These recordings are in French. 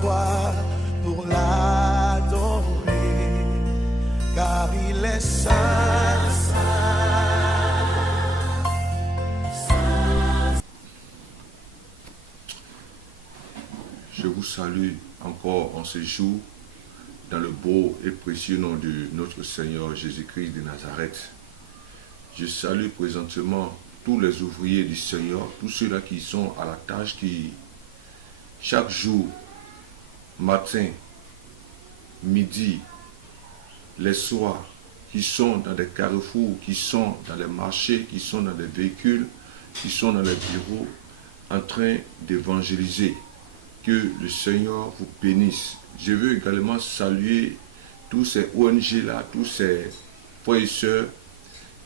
voix pour l'adorer, car il est saint, saint. Je vous salue encore en ce jour dans le beau et précieux nom de notre Seigneur Jésus-Christ de Nazareth. Je salue présentement tous les ouvriers du Seigneur, tous ceux-là qui sont à la tâche, qui chaque jour, matin, midi, les soirs, qui sont dans des carrefours, qui sont dans les marchés, qui sont dans des véhicules, qui sont dans les bureaux, en train d'évangéliser. Que le Seigneur vous bénisse. Je veux également saluer tous ces ONG-là, tous ces frères et sœurs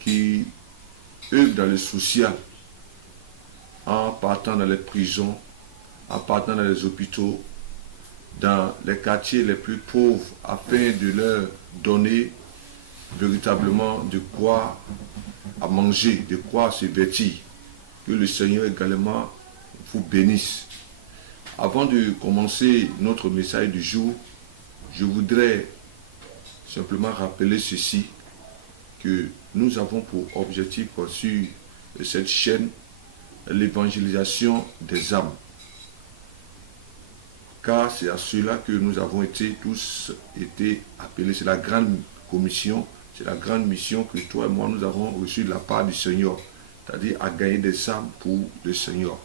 qui œuvrent dans le social, en partant dans les prisons, en partant dans les hôpitaux, dans les quartiers les plus pauvres, afin de leur donner véritablement de quoi à manger, de quoi se vêtir. Que le Seigneur également vous bénisse. Avant de commencer notre message du jour, je voudrais simplement rappeler ceci, que nous avons pour objectif sur cette chaîne l'évangélisation des âmes. Car c'est à cela que nous avons tous été appelés. C'est la grande commission, c'est la grande mission que toi et moi nous avons reçue de la part du Seigneur, c'est-à-dire à gagner des âmes pour le Seigneur.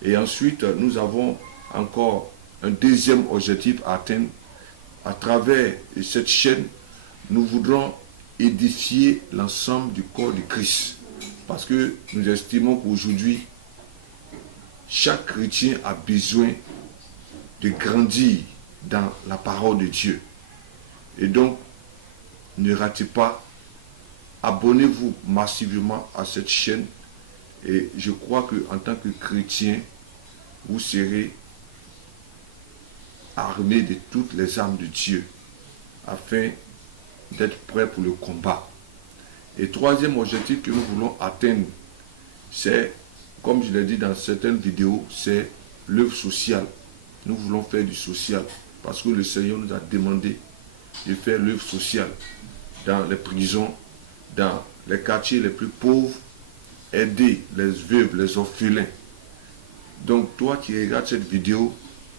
Et ensuite, nous avons encore un deuxième objectif à atteindre. À travers cette chaîne, nous voudrons édifier l'ensemble du corps du Christ. Parce que nous estimons qu'aujourd'hui, chaque chrétien a besoin de grandir dans la parole de Dieu. Et donc, ne ratez pas, abonnez-vous massivement à cette chaîne. Et je crois qu'en tant que chrétien, vous serez armé de toutes les armes de Dieu afin d'être prêt pour le combat. Et troisième objectif que nous voulons atteindre, c'est, comme je l'ai dit dans certaines vidéos, c'est l'œuvre sociale. Nous voulons faire du social parce que le Seigneur nous a demandé de faire l'œuvre sociale dans les prisons, dans les quartiers les plus pauvres, aider les veuves, les orphelins. Donc toi qui regardes cette vidéo,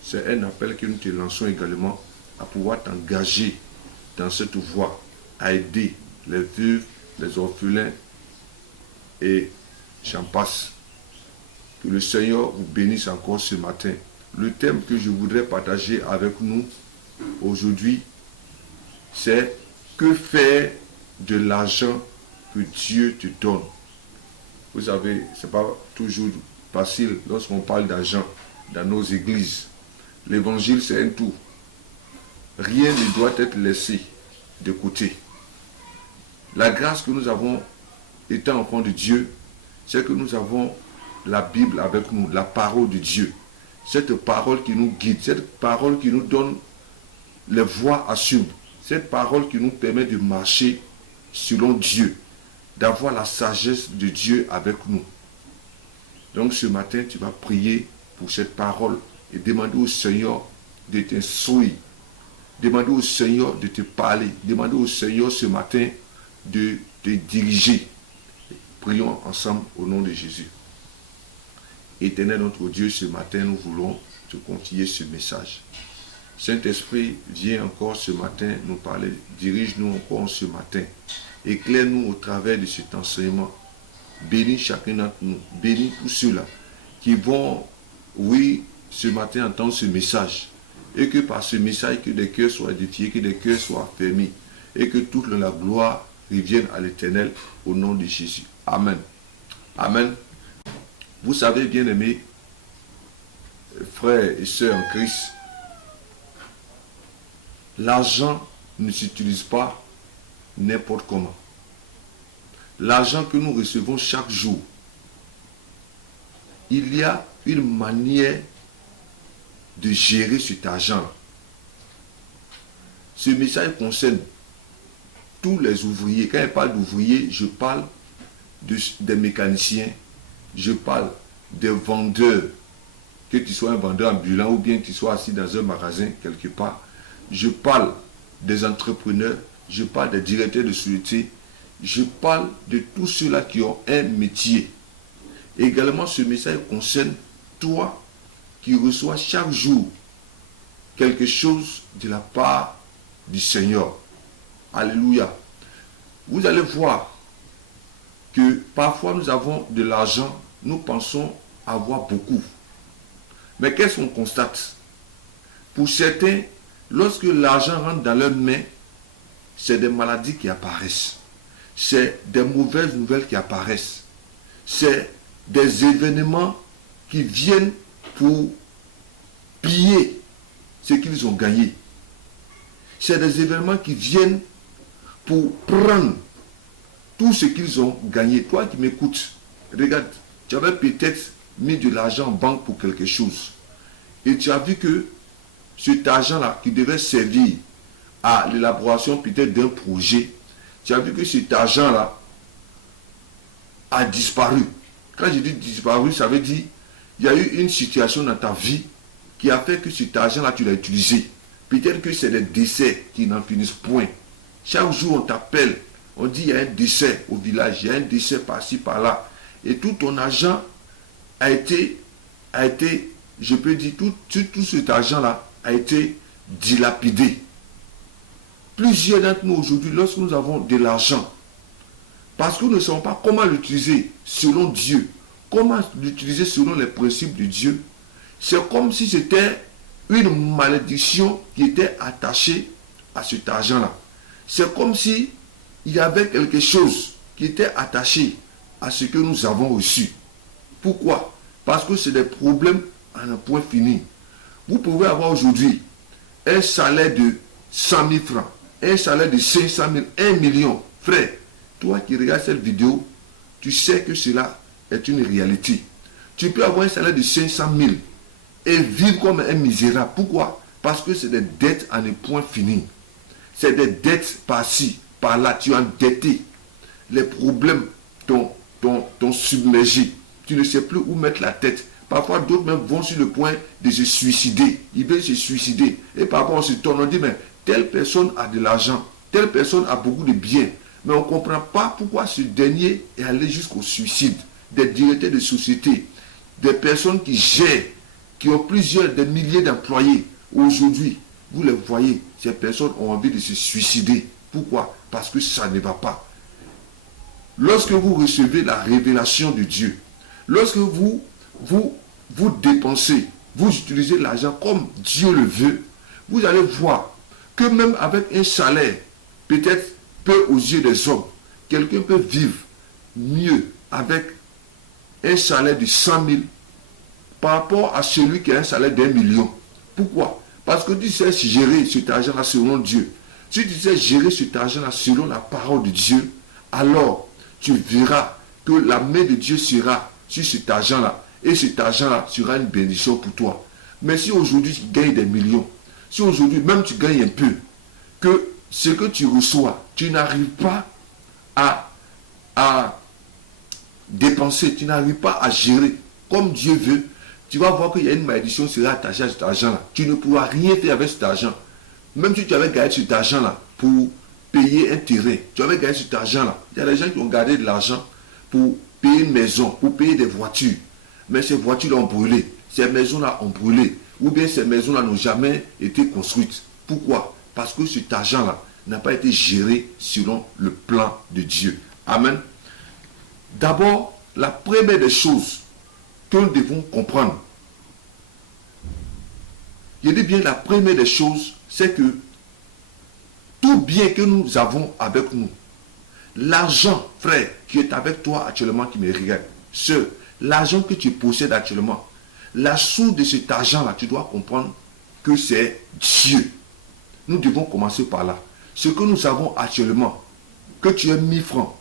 c'est un appel que nous te lançons également à pouvoir t'engager dans cette voie, à aider les veuves, les orphelins et j'en passe. Que le Seigneur vous bénisse encore ce matin. Le thème que je voudrais partager avec nous aujourd'hui, c'est que faire de l'argent que Dieu te donne. Vous savez, ce n'est pas toujours facile lorsqu'on parle d'argent dans nos églises. L'évangile, c'est un tout. Rien ne doit être laissé de côté. La grâce que nous avons, étant enfants de Dieu, c'est que nous avons la Bible avec nous, la parole de Dieu. Cette parole qui nous guide, cette parole qui nous donne les voies à suivre, cette parole qui nous permet de marcher selon Dieu, d'avoir la sagesse de Dieu avec nous. Donc ce matin, tu vas prier pour cette parole et demander au Seigneur de t'instruire, demander au Seigneur de te parler, demander au Seigneur ce matin de te diriger. Prions ensemble au nom de Jésus. Éternel notre Dieu, ce matin, nous voulons te confier ce message. Saint-Esprit, viens encore ce matin nous parler. Dirige-nous encore ce matin. Éclaire-nous au travers de cet enseignement. Bénis chacun d'entre nous. Bénis tous ceux-là qui vont, oui, ce matin entendre ce message. Et que par ce message, que des cœurs soient édifiés, que des cœurs soient affermis. Et que toute la gloire revienne à l'Éternel au nom de Jésus. Amen. Amen. Vous savez, bien-aimés, frères et sœurs en Christ, l'argent ne s'utilise pas n'importe comment. L'argent que nous recevons chaque jour, il y a une manière de gérer cet argent. Ce message concerne tous les ouvriers. Quand je parle d'ouvriers, je parle des mécaniciens, je parle des vendeurs que tu sois un vendeur ambulant ou bien tu sois assis dans un magasin quelque part. Je parle des entrepreneurs, je parle des directeurs de société, je parle de tous ceux-là qui ont un métier. Également, ce message concerne toi qui reçois chaque jour quelque chose de la part du Seigneur. Alléluia. Vous allez voir que parfois nous avons de l'argent, nous pensons avoir beaucoup. Mais qu'est-ce qu'on constate? Pour certains, lorsque l'argent rentre dans leurs mains, c'est des maladies qui apparaissent. C'est des mauvaises nouvelles qui apparaissent. C'est des événements qui viennent pour piller ce qu'ils ont gagné. C'est des événements qui viennent pour prendre tout ce qu'ils ont gagné. Toi qui m'écoutes, regarde, tu avais peut-être mis de l'argent en banque pour quelque chose. Et tu as vu que cet argent-là qui devait servir à l'élaboration peut-être d'un projet, tu as vu que cet argent-là a disparu. Quand je dis disparu, ça veut dire il y a eu une situation dans ta vie qui a fait que cet argent-là, tu l'as utilisé. Peut-être que c'est les décès qui n'en finissent point. Chaque jour, on t'appelle, on dit il y a un décès au village, il y a un décès par-ci, par-là. Et tout ton argent a été, je peux dire, tout cet argent-là a été dilapidé. Plusieurs d'entre nous aujourd'hui, lorsque nous avons de l'argent, parce que nous ne savons pas comment l'utiliser selon Dieu, comment l'utiliser selon les principes de Dieu, c'est comme si c'était une malédiction qui était attachée à cet argent-là. C'est comme si il y avait quelque chose qui était attaché à ce que nous avons reçu. Pourquoi? Parce que c'est des problèmes à un point fini. Vous pouvez avoir aujourd'hui un salaire de 100 000 francs, un salaire de 500 000, 1 million. Frère, toi qui regardes cette vidéo, tu sais que cela est une réalité. Tu peux avoir un salaire de 500 000 et vivre comme un misérable. Pourquoi? Parce que c'est des dettes à ne point fini. C'est des dettes par-ci, par-là. Tu es endetté. Les problèmes t'ont submergé. Tu ne sais plus où mettre la tête. Parfois, d'autres même vont sur le point de se suicider. Ils veulent se suicider. Et parfois, on se tourne, on dit, mais telle personne a de l'argent. Telle personne a beaucoup de biens. Mais on ne comprend pas pourquoi ce dernier est allé jusqu'au suicide. Des directeurs de société, des personnes qui gèrent, qui ont des milliers d'employés. Aujourd'hui, vous les voyez, ces personnes ont envie de se suicider. Pourquoi? Parce que ça ne va pas. Lorsque vous recevez la révélation de Dieu, lorsque vous dépensez, vous utilisez l'argent comme Dieu le veut, vous allez voir que même avec un salaire, peut-être peu aux yeux des hommes, quelqu'un peut vivre mieux avec un salaire de 100 000 par rapport à celui qui a un salaire d'1 million. Pourquoi? Parce que tu sais gérer cet argent-là selon Dieu. Si tu sais gérer cet argent-là selon la parole de Dieu, alors tu verras que la main de Dieu sera sur cet argent-là. Et cet argent-là sera une bénédiction pour toi. Mais si aujourd'hui tu gagnes des millions, si aujourd'hui même tu gagnes un peu, que ce que tu reçois, tu n'arrives pas à dépenser, tu n'arrives pas à gérer comme Dieu veut, tu vas voir qu'il y a une malédiction qui sera attachée à cet argent-là. Tu ne pourras rien faire avec cet argent. Même si tu avais gagné cet argent-là pour payer un terrain, tu avais gagné cet argent-là. Il y a des gens qui ont gardé de l'argent pour payer une maison, pour payer des voitures. Mais ces voitures-là ont brûlé, ces maisons-là ont brûlé, ou bien ces maisons-là n'ont jamais été construites. Pourquoi? Parce que cet argent-là n'a pas été géré selon le plan de Dieu. Amen. D'abord, la première des choses que nous devons comprendre, je dis bien la première des choses, c'est que tout bien que nous avons avec nous, l'argent, frère, qui est avec toi actuellement, qui me regarde, l'argent que tu possèdes actuellement, la source de cet argent-là, tu dois comprendre que c'est Dieu. Nous devons commencer par là. Ce que nous avons actuellement, que tu aies 1000 francs,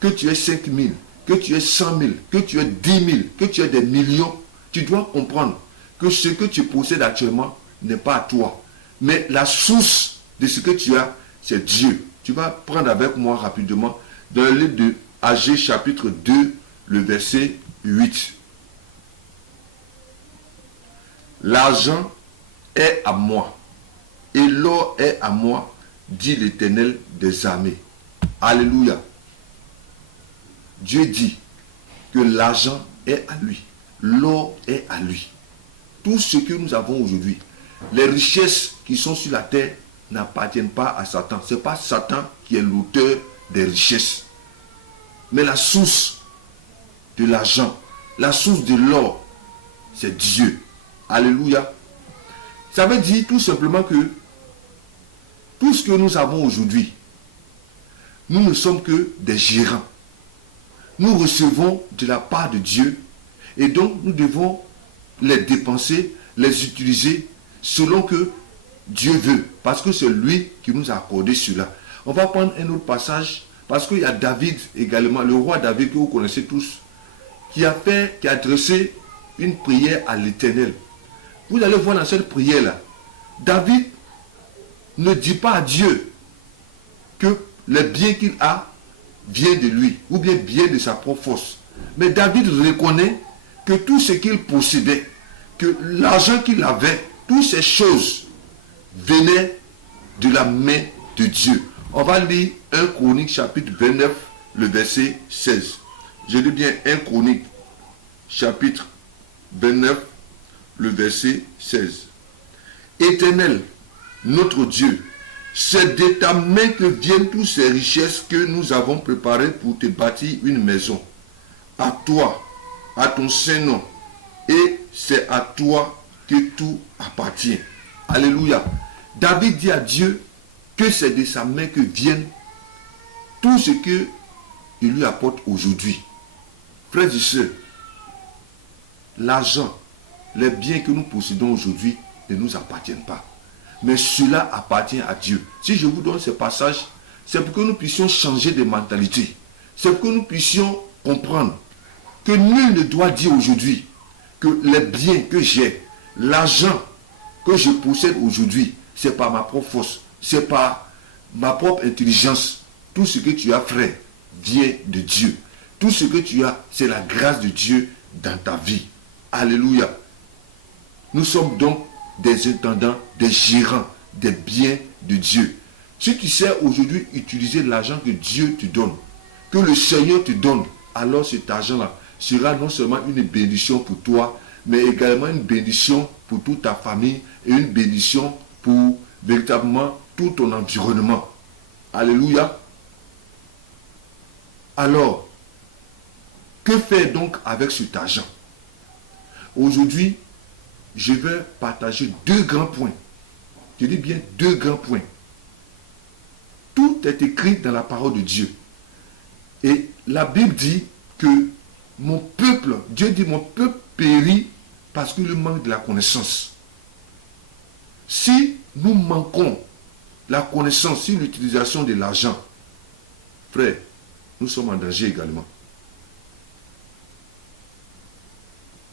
que tu aies 5000, que tu aies 100 000, que tu aies 10 000, que tu aies des millions, tu dois comprendre que ce que tu possèdes actuellement n'est pas à toi. Mais la source de ce que tu as, c'est Dieu. Tu vas prendre avec moi rapidement dans le livre de Agé chapitre 2, le verset 8. l'argent est à moi et l'or est à moi, dit l'Éternel des armées. Alléluia. Dieu dit que l'argent est à lui, l'or est à lui. Tout ce que nous avons aujourd'hui, les richesses qui sont sur la terre n'appartiennent pas à Satan. Ce n'est pas Satan qui est l'auteur des richesses. Mais la source de l'argent, la source de l'or, c'est Dieu. Alléluia. Ça veut dire tout simplement que tout ce que nous avons aujourd'hui, nous ne sommes que des gérants. Nous recevons de la part de Dieu et donc nous devons les dépenser, les utiliser selon que Dieu veut, parce que c'est lui qui nous a accordé cela. On va prendre un autre passage, parce qu'il y a David également, le roi David que vous connaissez tous, qui a adressé une prière à l'Éternel. Vous allez voir dans cette prière-là, David ne dit pas à Dieu que les biens qu'il a viennent de lui, ou bien de sa propre force. Mais David reconnaît que tout ce qu'il possédait, que l'argent qu'il avait, toutes ces choses venaient de la main de Dieu. On va lire 1 Chronique chapitre 29, le verset 16. Je lis bien 1 Chronique chapitre 29, le verset 16. Éternel, notre Dieu, c'est de ta main que viennent toutes ces richesses que nous avons préparées pour te bâtir une maison. À toi, à ton saint nom, et c'est à toi que tout appartient. Alléluia. David dit à Dieu que c'est de sa main que viennent tout ce que il lui apporte aujourd'hui. Frères et sœurs, l'argent, les biens que nous possédons aujourd'hui ne nous appartiennent pas. Mais cela appartient à Dieu. Si je vous donne ce passage, c'est pour que nous puissions changer de mentalité. C'est pour que nous puissions comprendre que nul ne doit dire aujourd'hui que les biens que j'ai, l'argent que je possède aujourd'hui, c'est par ma propre force, c'est par ma propre intelligence. Tout ce que tu as, frère, vient de Dieu. Tout ce que tu as, c'est la grâce de Dieu dans ta vie. Alléluia. Nous sommes donc des intendants, des gérants des biens de Dieu. Si tu sais aujourd'hui utiliser l'argent que Dieu te donne, que le Seigneur te donne, alors cet argent-là sera non seulement une bénédiction pour toi, mais également une bénédiction pour toute ta famille et une bénédiction pour véritablement tout ton environnement. Alléluia. Alors, que faire donc avec cet argent? Aujourd'hui, je vais partager deux grands points. Je dis bien deux grands points. Tout est écrit dans la parole de Dieu. Et la Bible dit que mon peuple, Dieu dit mon peuple périt parce qu'il manque de la connaissance. Si nous manquons la connaissance sur l'utilisation de l'argent, frère, nous sommes en danger également.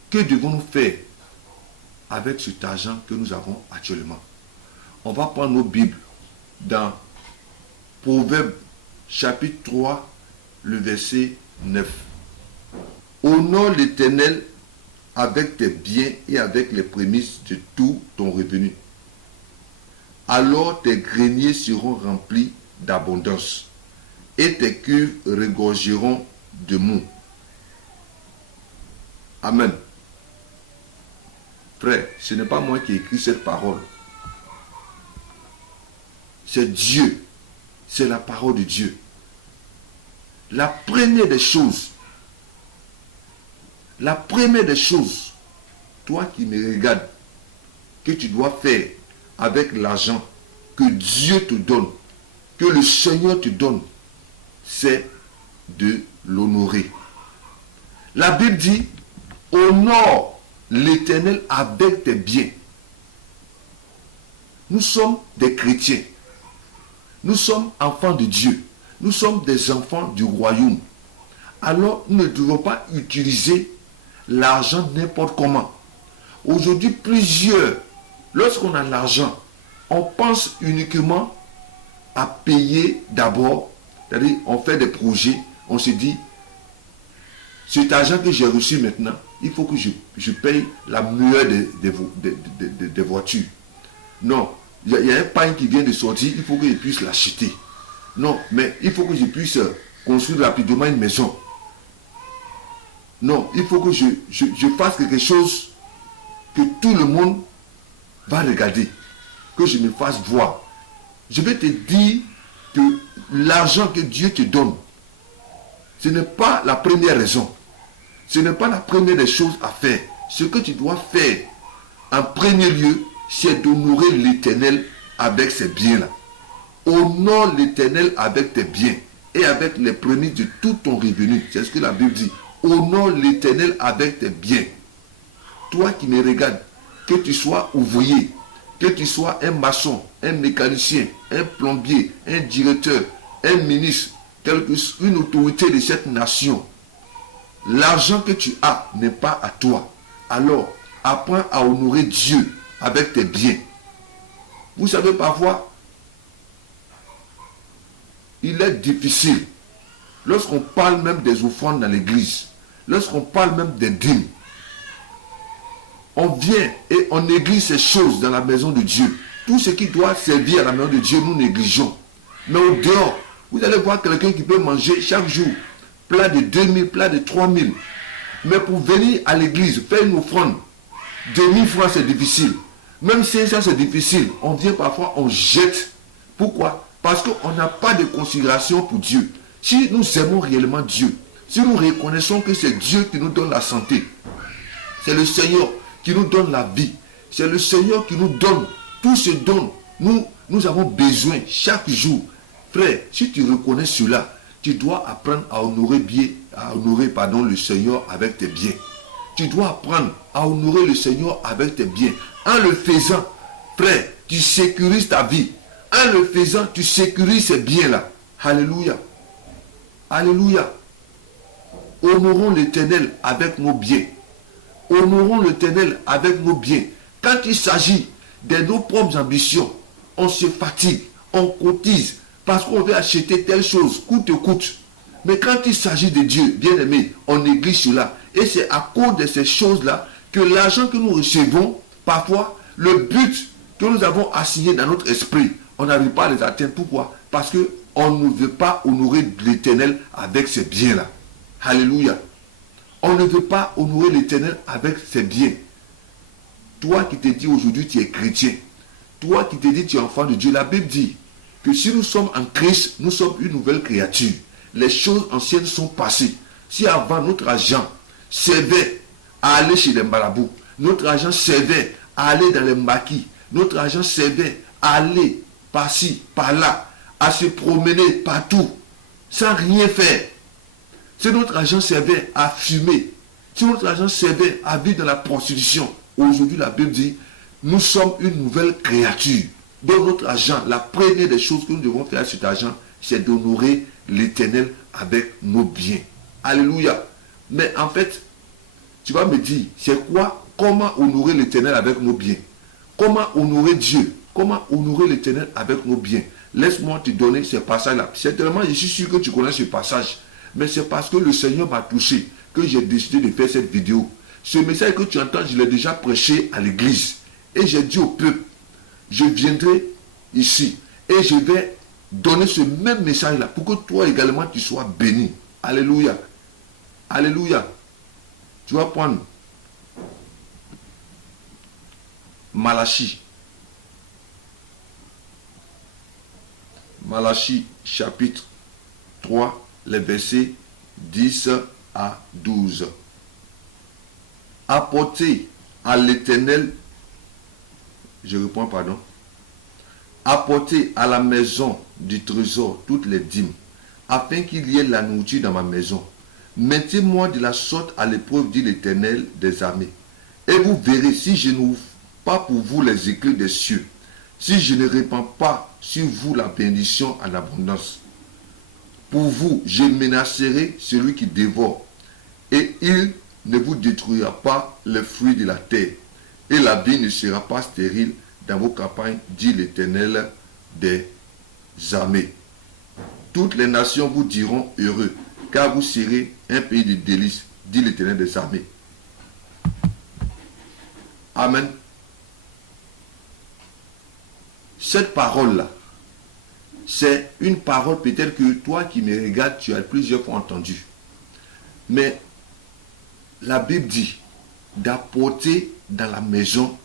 Que devons-nous faire avec cet argent que nous avons actuellement? On va prendre nos Bibles dans Proverbe chapitre 3, le verset 9. Honore l'Éternel avec tes biens et avec les prémices de tout ton revenu. Alors tes greniers seront remplis d'abondance et tes cuves regorgeront de mou. Amen. Frère, ce n'est pas moi qui ai écrit cette parole. C'est Dieu. C'est la parole de Dieu. La première des choses, toi qui me regardes, que tu dois faire avec l'argent que Dieu te donne, que le Seigneur te donne, c'est de l'honorer. La Bible dit, honore l'Éternel avec tes biens. Nous sommes des chrétiens. Nous sommes enfants de Dieu. Nous sommes des enfants du royaume. Alors, nous ne devons pas utiliser l'argent n'importe comment. Aujourd'hui, lorsqu'on a l'argent, on pense uniquement à payer d'abord. C'est-à-dire, on fait des projets, on se dit, cet argent que j'ai reçu maintenant, il faut que je paye la meilleure des voitures. Non, il y a un pain qui vient de sortir, il faut que je puisse l'acheter. Non, mais il faut que je puisse construire rapidement une maison. Non, il faut que je fasse quelque chose que tout le monde va regarder, que je me fasse voir. Je vais te dire que l'argent que Dieu te donne, ce n'est pas la première raison. Ce n'est pas la première des choses à faire. Ce que tu dois faire en premier lieu, c'est d'honorer l'Éternel avec ses biens-là. Honore l'Éternel avec tes biens et avec les prémices de tout ton revenu. C'est ce que la Bible dit. Honore l'Éternel avec tes biens. Toi qui me regardes, que tu sois ouvrier, que tu sois un maçon, un mécanicien, un plombier, un directeur, un ministre, une autorité de cette nation, l'argent que tu as n'est pas à toi. Alors, apprends à honorer Dieu avec tes biens. Vous savez, parfois, il est difficile, lorsqu'on parle même des offrandes dans l'église, lorsqu'on parle même des dîmes, on vient et on néglige ces choses dans la maison de Dieu. Tout ce qui doit servir à la maison de Dieu, nous négligeons. Mais au dehors, vous allez voir quelqu'un qui peut manger chaque jour plat de 2000, plat de 3000. Mais pour venir à l'église, faire une offrande, 2000 francs c'est difficile. Même 500 c'est difficile. On vient parfois, on jette. Pourquoi? Parce qu'on n'a pas de considération pour Dieu. Si nous aimons réellement Dieu, si nous reconnaissons que c'est Dieu qui nous donne la santé, c'est le Seigneur qui nous donne la vie, c'est le Seigneur qui nous donne tout ce dont nous avons besoin chaque jour. Frère, si tu reconnais cela, tu dois apprendre à honorer le Seigneur avec tes biens. Tu dois apprendre à honorer le Seigneur avec tes biens. En le faisant, frère, tu sécurises ta vie. En le faisant, tu sécurises ces biens-là. Alléluia. Alléluia. Honorons l'Éternel avec nos biens. Honorons l'Éternel avec nos biens. Quand il s'agit de nos propres ambitions, on se fatigue, on cotise, parce qu'on veut acheter telle chose, coûte que coûte. Mais quand il s'agit de Dieu, bien aimé, on néglige cela. Et c'est à cause de ces choses-là que l'argent que nous recevons, parfois, le but que nous avons assigné dans notre esprit, on n'arrive pas à les atteindre. Pourquoi? Parce qu'on ne veut pas honorer l'Éternel avec ses biens-là. Alléluia. On ne veut pas honorer l'Éternel avec ses biens. Toi qui te dis aujourd'hui tu es chrétien, toi qui te dis tu es enfant de Dieu, la Bible dit que si nous sommes en Christ, nous sommes une nouvelle créature. Les choses anciennes sont passées. Si avant notre argent servait à aller chez les marabouts, notre argent servait à aller dans les maquis, notre argent servait à aller par-ci, par-là, à se promener partout, sans rien faire. Si notre argent servait à fumer, si notre argent servait à vivre dans la prostitution, aujourd'hui la Bible dit, nous sommes une nouvelle créature. Dans notre argent, la première des choses que nous devons faire à cet argent, c'est d'honorer l'Éternel avec nos biens. Alléluia. Mais en fait, tu vas me dire, c'est quoi? Comment honorer l'Éternel avec nos biens? Comment honorer Dieu? Comment honorer l'Éternel avec nos biens? Laisse-moi te donner ce passage-là. Certainement, je suis sûr que tu connais ce passage. Mais c'est parce que le Seigneur m'a touché que j'ai décidé de faire cette vidéo. Ce message que tu entends, je l'ai déjà prêché à l'église. Et j'ai dit au peuple, je viendrai ici et je vais donner ce même message-là pour que toi également tu sois béni. Alléluia. Alléluia. Tu vas prendre Malachie. Malachie chapitre 3, les versets 10 à 12. Apportez à l'Éternel, apportez à la maison du trésor toutes les dîmes, afin qu'il y ait la nourriture dans ma maison. Mettez-moi de la sorte à l'épreuve, dit l'Éternel des armées. Et vous verrez si je n'ouvre pas pour vous les éclats des cieux, si je ne répands pas sur vous la bénédiction en abondance. Pour vous, je menacerai celui qui dévore, et il ne vous détruira pas les fruits de la terre, et la vie ne sera pas stérile dans vos campagnes, dit l'Éternel des armées. Toutes les nations vous diront heureux, car vous serez un pays de délices, dit l'Éternel des armées. Amen. Cette parole-là, c'est une parole peut-être que toi qui me regardes, tu as plusieurs fois entendu. Mais la Bible dit d'apporter dans la maison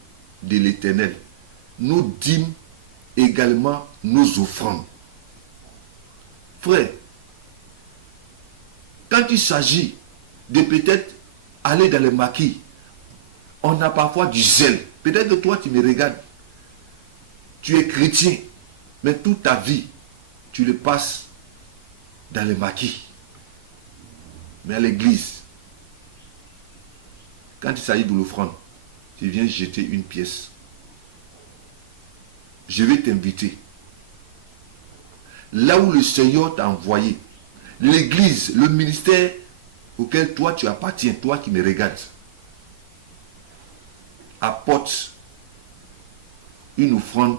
de l'Éternel nos dîmes, également nos offrandes. Frère, quand il s'agit de peut-être aller dans le maquis, on a parfois du zèle. Peut-être que toi, tu me regardes, tu es chrétien, mais toute ta vie, tu le passes dans le maquis. Mais à l'église, quand il s'agit de l'offrande, tu viens jeter une pièce. Je vais t'inviter. Là où le Seigneur t'a envoyé, l'église, le ministère auquel toi tu appartiens, toi qui me regardes, apporte une offrande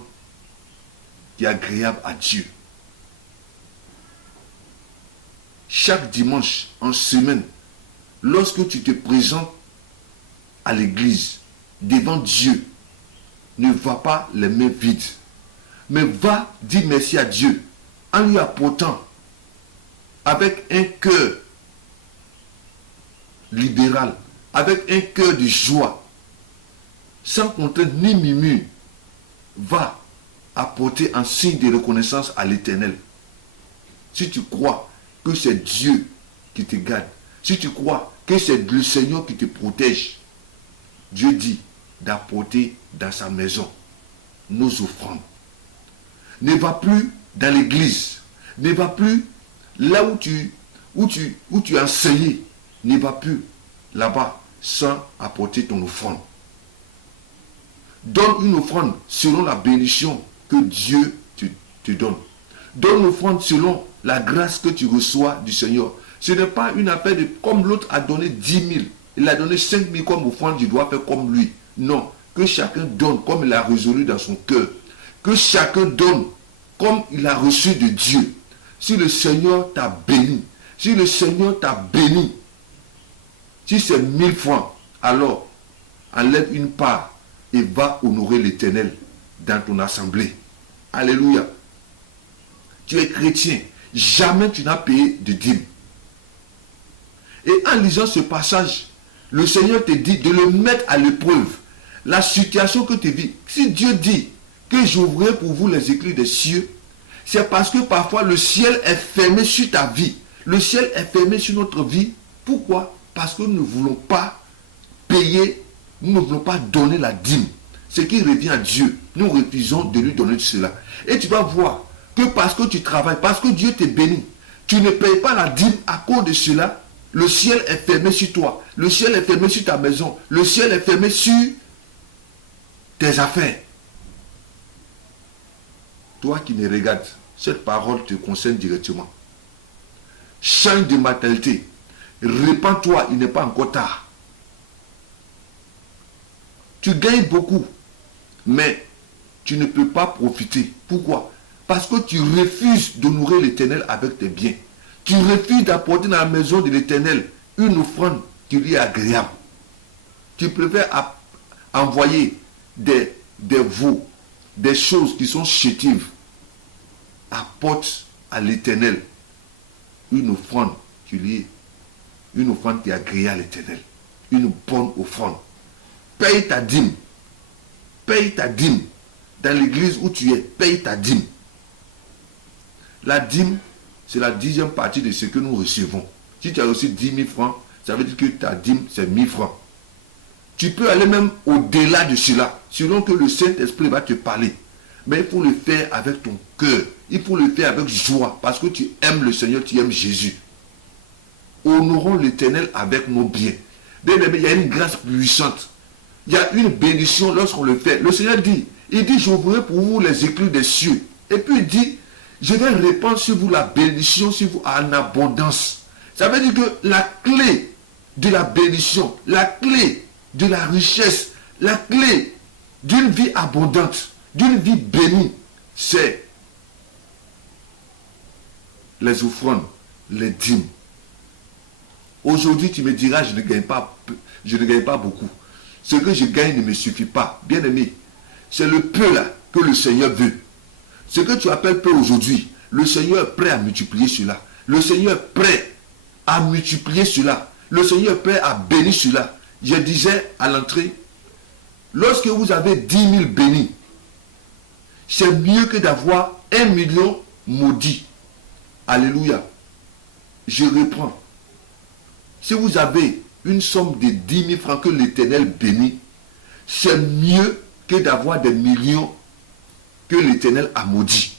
qui est agréable à Dieu. Chaque dimanche en semaine, lorsque tu te présentes à l'église, devant Dieu, ne va pas les mains vides, mais va dire merci à Dieu en lui apportant avec un cœur libéral, avec un cœur de joie, sans contrainte ni murmure, va apporter un signe de reconnaissance à l'Éternel. Si tu crois que c'est Dieu qui te garde, si tu crois que c'est le Seigneur qui te protège, Dieu dit d'apporter dans sa maison nos offrandes. Ne va plus dans l'église, ne va plus là où tu es enseigné, ne va plus là-bas sans apporter ton offrande. Donne une offrande selon la bénédiction que Dieu te donne. Donne une offrande selon la grâce que tu reçois du Seigneur. Ce n'est pas une affaire de comme l'autre a donné 10 000. Il a donné 5 000 comme offrande, je dois faire comme lui. Non, que chacun donne comme il a résolu dans son cœur. Que chacun donne comme il a reçu de Dieu. Si le Seigneur t'a béni, si le Seigneur t'a béni, si c'est 1000 francs, alors enlève une part et va honorer l'Éternel dans ton assemblée. Alléluia. Tu es chrétien, jamais tu n'as payé de dîme. Et en lisant ce passage, le Seigneur te dit de le mettre à l'épreuve. La situation que tu vis. Si Dieu dit que j'ouvrirai pour vous les éclats des cieux, c'est parce que parfois le ciel est fermé sur ta vie. Le ciel est fermé sur notre vie. Pourquoi? Parce que nous ne voulons pas payer, nous ne voulons pas donner la dîme. Ce qui revient à Dieu, nous refusons de lui donner cela. Et tu vas voir que parce que tu travailles, parce que Dieu te bénit, tu ne payes pas la dîme à cause de cela. Le ciel est fermé sur toi. Le ciel est fermé sur ta maison. Le ciel est fermé sur tes affaires. Toi qui me regardes, cette parole te concerne directement. Change de mentalité. Répands-toi, il n'est pas encore tard. Tu gagnes beaucoup, mais tu ne peux pas profiter. Pourquoi? Parce que tu refuses d'honorer l'Éternel avec tes biens. Tu refuses d'apporter dans la maison de l'Éternel une offrande qui lui est agréable. Tu préfères envoyer des veaux, des choses qui sont chétives. Apporte à l'Éternel une offrande qui lui est, une offrande qui est agréable à l'Éternel. Une bonne offrande. Paye ta dîme. Paye ta dîme. Dans l'église où tu es, paye ta dîme. La dîme, c'est la 10e partie de ce que nous recevons. Si tu as reçu 10 000 francs, ça veut dire que ta dîme, c'est 1000 francs. Tu peux aller même au-delà de cela, selon que le Saint-Esprit va te parler. Mais il faut le faire avec ton cœur. Il faut le faire avec joie, parce que tu aimes le Seigneur, tu aimes Jésus. Honorons l'Éternel avec nos biens. Bien aimé, il y a une grâce puissante. Il y a une bénédiction lorsqu'on le fait. Le Seigneur dit, il dit, j'ouvrirai pour vous les éclats des cieux. Et puis il dit, je vais répandre sur vous la bénédiction, sur vous en abondance. Ça veut dire que la clé de la bénédiction, la clé de la richesse, la clé d'une vie abondante, d'une vie bénie, c'est les offrandes, les dîmes. Aujourd'hui, tu me diras, je ne gagne pas beaucoup. Ce que je gagne ne me suffit pas. Bien-aimé, c'est le peu là que le Seigneur veut. Ce que tu appelles peu aujourd'hui, le Seigneur est prêt à multiplier cela. Le Seigneur est prêt à multiplier cela. Le Seigneur est prêt à bénir cela. Je disais à l'entrée, lorsque vous avez 10 000 bénis, c'est mieux que d'avoir 1 million maudits. Alléluia. Je reprends. Si vous avez une somme de 10 000 francs que l'Éternel bénit, c'est mieux que d'avoir des millions que l'Éternel a maudits.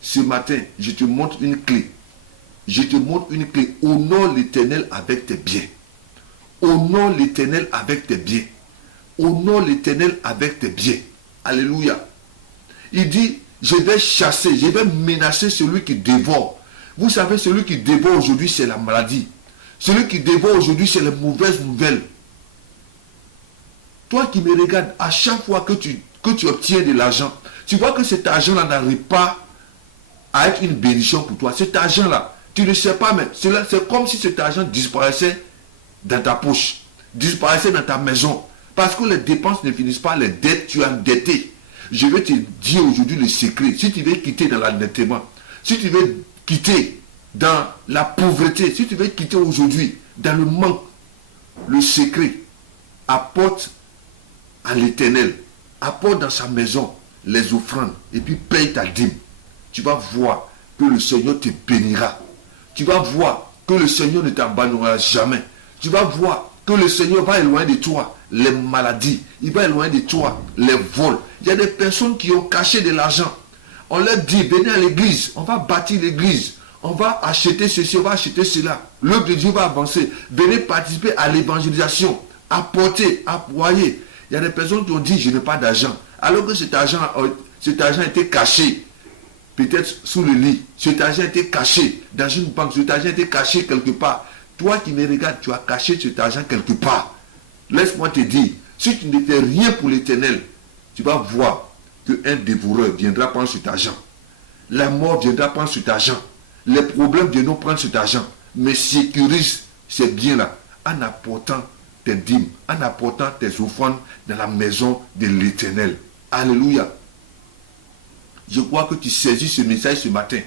Ce matin, je te montre une clé. Je te montre une clé. Honore l'Éternel avec tes biens. Honore l'Éternel avec tes biens. Honore l'Éternel avec tes biens. Alléluia. Il dit, je vais chasser, je vais menacer celui qui dévore. Vous savez, celui qui dévore aujourd'hui, c'est la maladie. Celui qui dévore aujourd'hui, c'est les mauvaises nouvelles. Toi qui me regardes, à chaque fois que tu obtiens de l'argent, tu vois que cet argent-là n'arrive pas à être une bénédiction pour toi. Cet argent-là, tu ne sais pas, mais c'est comme si cet argent disparaissait dans ta poche, disparaissait dans ta maison. Parce que les dépenses ne finissent pas, les dettes, tu es endetté. Je vais te dire aujourd'hui le secret. Si tu veux quitter dans l'endettement, si tu veux quitter dans la pauvreté, si tu veux quitter aujourd'hui dans le manque, le secret, apporte à l'Éternel, apporte dans sa maison les offrandes et puis paye ta dîme. Tu vas voir que le Seigneur te bénira. Tu vas voir que le Seigneur ne t'abandonnera jamais. Tu vas voir que le Seigneur va éloigner de toi les maladies. Il va éloigner de toi les vols. Il y a des personnes qui ont caché de l'argent. On leur dit, venez à l'église, on va bâtir l'église. On va acheter ceci, on va acheter cela. L'œuvre de Dieu va avancer. Venez participer à l'évangélisation. Apporter, appuyer. Il y a des personnes qui ont dit, je n'ai pas d'argent. Alors que cet argent était caché. Peut-être sous le lit. Cet argent était caché dans une banque. Cet argent était caché quelque part. Toi qui me regardes, tu as caché cet argent quelque part. Laisse-moi te dire, si tu ne fais rien pour l'Éternel, tu vas voir qu'un dévoreur viendra prendre cet argent. La mort viendra prendre cet argent. Les problèmes viendront prendre cet argent. Mais sécurise ces biens-là en apportant tes dîmes, en apportant tes offrandes dans la maison de l'Éternel. Alléluia. Je crois que tu saisis ce message ce matin.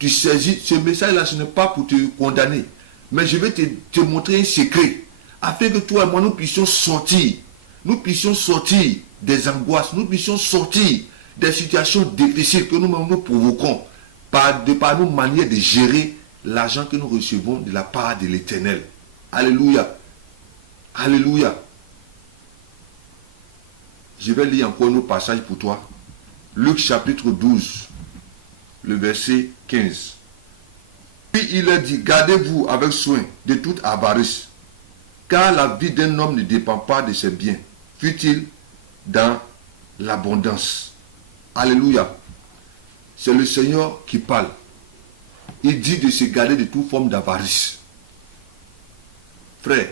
Tu saisis ce message-là, ce n'est pas pour te condamner. Mais je vais te montrer un secret. Afin que toi et moi, nous puissions sortir. Nous puissions sortir des angoisses. Nous puissions sortir des situations difficiles que nous-mêmes nous provoquons. Par nos manières de gérer l'argent que nous recevons de la part de l'Éternel. Alléluia. Alléluia. Je vais lire encore nos passages pour toi. Luc chapitre 12, le verset 15. Puis il leur dit, gardez-vous avec soin de toute avarice, car la vie d'un homme ne dépend pas de ses biens, fût-il dans l'abondance. Alléluia. C'est le Seigneur qui parle. Il dit de se garder de toute forme d'avarice. Frère,